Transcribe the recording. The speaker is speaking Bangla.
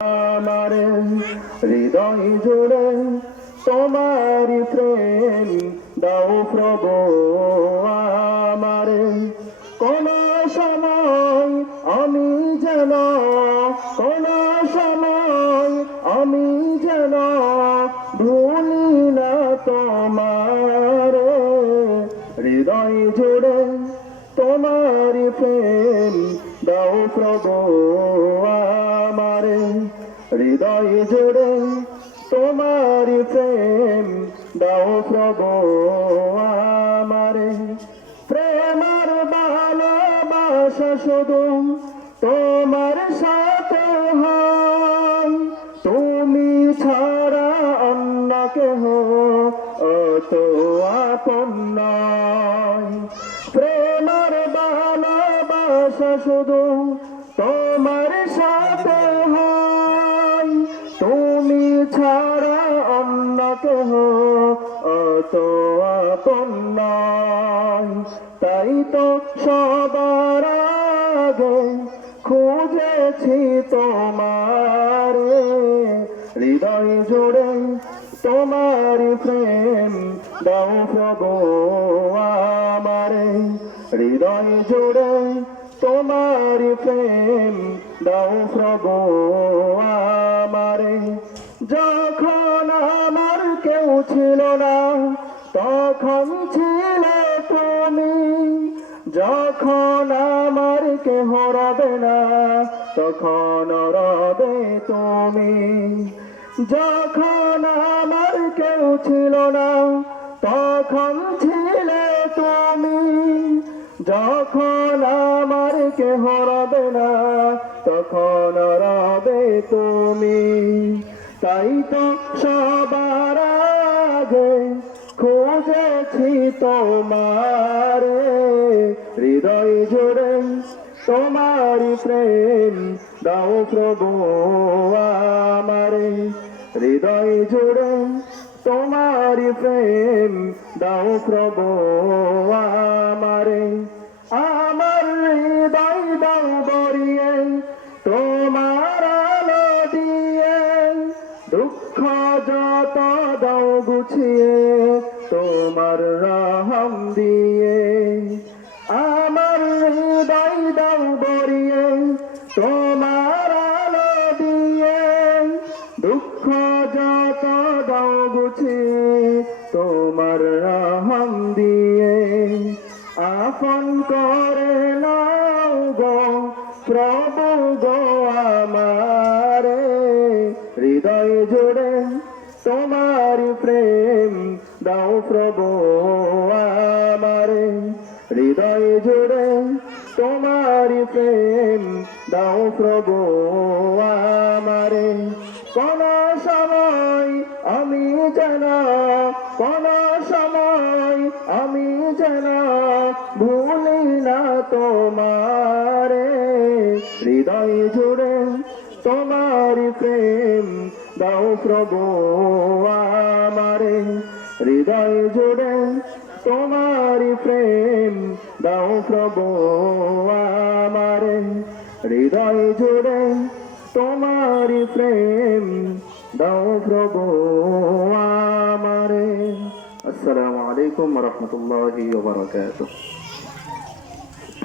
আমারে হৃদয় জুড়ে তোমারি প্রেম দাও প্রভু আমারে। কোন সময় আমি যেন কোন সময় আমি যেন ভুলি না তোমারে। হৃদয় জুড়ে তোমারি প্রেম দাও প্রভু আমারে। হৃদয় জুড়ে তোমারি প্রেম দাও প্রভু আমারে। প্রেমার ভালোবাসা শুধু তোমার সাথে হয়, তুমি ছাড়া অন্য কেহ অত আপন নয়। প্রেমার ভালোবাসা শুধু তোমার সাথে হয়, তুমি ছাড়া অন্য কেহ অত আপন নয়। তাই তো সবার আগে খুঁজেছি তোমারে। হৃদয় জুড়ে তোমারি প্রেম দাও প্রভু আমারে। হৃদয় জুড়ে তোমারি প্রেম দাও প্রভু আমারে। যখন আমার কেউ ছিল না তখন ছিলে তুমি, যখন আমার কেহ রবে না তখন রবে তুমি। যখন আমার কেউ ছিল না তখন ছিলে তুমি, যখন আমার কেহ রবে না তখন রবে তুমি। তাই তো সবার আগে খুঁজেছি তোমারে। হৃদয় জুড়ে তোমারি প্রেম দাও প্রভু আমারে। হৃদয় জুড়ে তোমারি প্রেম দাও প্রভু আমারে। আমার হৃদয় দাও ভরিয়ে তোমার আলো দিয়ে, দুঃখ যত দাও গুছিয়ে তোমার রহম দিয়ে। আমার হৃদয় দাও ভরিয়ে তোমার আলো দিয়ে, দুঃখ যত দাও গুছিয়ে তোমার রহম দিয়ে। আপন করে নাও গো প্রভু গো আমারে। হৃদয় জুড়ে তোমারি প্রেম দাও প্রভু আমারে। হৃদয় জুড়ে তোমারি প্রেম দাও প্রভু আমারে। কোন সময় আমি যেন কোন সময় আমি যেন ভুলি না তোমারে। হৃদয় জুড়ে তোমারি প্রেম দাও প্রভু আমারে। হৃদয় জুড়ে তোমারি প্রেম দাও প্রভু আমারে। হৃদয় জুড়ে তোমারি প্রেম দাও প্রভু আমারে। আসসালামু আলাইকুম ওয়া রাহমাতুল্লাহি ওয়া বারাকাতুহু।